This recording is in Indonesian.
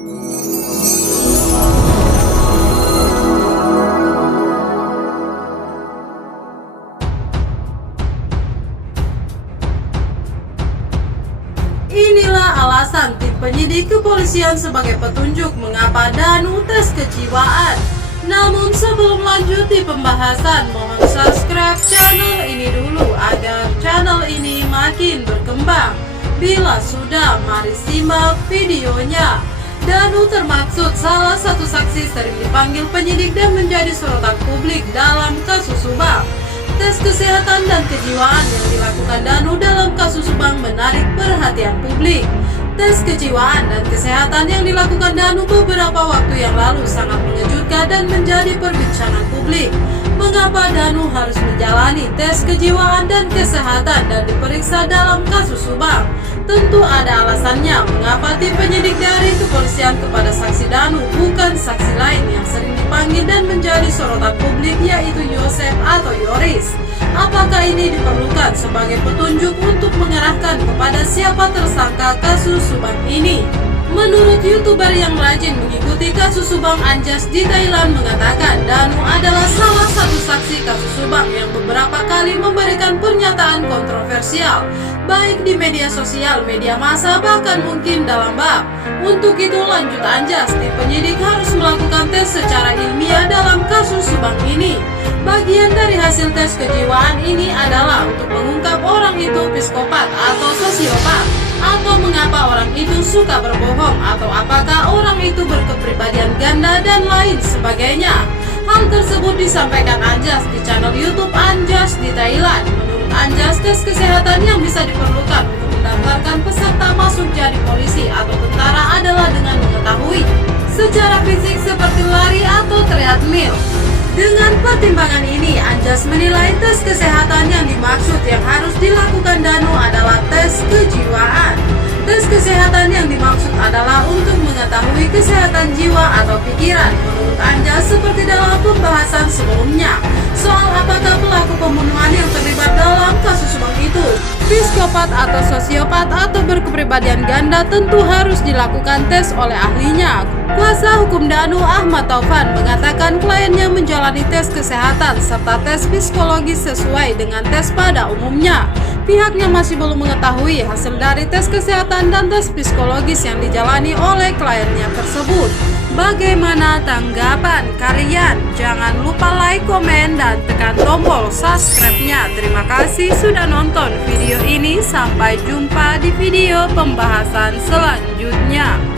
Inilah alasan tim penyidik kepolisian sebagai petunjuk mengapa Danu tes kejiwaan. Namun sebelum lanjut di pembahasan, mohon subscribe channel ini dulu agar channel ini makin berkembang. Bila sudah, mari simak videonya. Danu termaksud salah satu saksi sering dipanggil penyidik dan menjadi sorotan publik dalam kasus Subang. Tes kesehatan dan kejiwaan yang dilakukan Danu dalam kasus Subang menarik perhatian publik. Tes kejiwaan dan kesehatan yang dilakukan Danu beberapa waktu yang lalu sangat mengejutkan dan menjadi perbincangan publik. Mengapa Danu harus menjalani tes kejiwaan dan kesehatan dan diperiksa dalam kasus Subang? Tentu ada alasannya mengapa tim penyidik dari kepolisian kepada saksi Danu bukan saksi lain yang sering dipanggil dan menjadi sorotan publik, yaitu Yosef atau Yoris. Apakah ini diperlukan sebagai petunjuk untuk mengarahkan kepada siapa tersangka kasus Subang ini? Menurut YouTuber yang rajin mengikuti kasus Subang, Anjas di Thailand, mengatakan Danu adalah salah satu saksi kasus Subang yang beberapa kali memberikan pernyataan kontroversial, baik di media sosial, media massa, bahkan mungkin dalam bab. Untuk itu, lanjut Anjas, tim penyidik harus melakukan tes secara ilmiah dalam kasus Subang ini. Bagian dari hasil tes kejiwaan ini adalah untuk mengungkap orang itu psikopat atau sosiopat, atau mengapa orang itu suka berbohong, atau apakah orang itu berkepribadian ganda dan lain sebagainya. Hal tersebut disampaikan Anjas di channel YouTube Anjas di Thailand. Menurut Anjas, tes kesehatan yang bisa diperlukan untuk mendaftarkan peserta masuk jadi polisi atau tentara adalah dengan mengetahui secara fisik seperti lari atau treadmill. Dengan pertimbangan ini, Anjas menilai tes kesehatan yang dimaksud yang harus dilakukan Danu adalah tes kejiwaan. Tes kesehatan yang dimaksud adalah untuk mengetahui kesehatan jiwa atau pikiran. Menurut Anjas, seperti dalam pembahasan sebelumnya, soal apakah pelaku pembunuhan yang terlibat dalam kasus Subang itu psikopat atau sosiopat atau berkepribadian ganda, tentu harus dilakukan tes oleh ahlinya. Kuasa hukum Danu, Ahmad Taufan, mengatakan kliennya menjalani tes kesehatan serta tes psikologis sesuai dengan tes pada umumnya. Pihaknya masih belum mengetahui hasil dari tes kesehatan dan tes psikologis yang dijalani oleh kliennya tersebut. Bagaimana tanggapan kalian? Jangan lupa like, komen, dan tekan tombol subscribe-nya. Terima kasih sudah nonton video ini. Sampai jumpa di video pembahasan selanjutnya.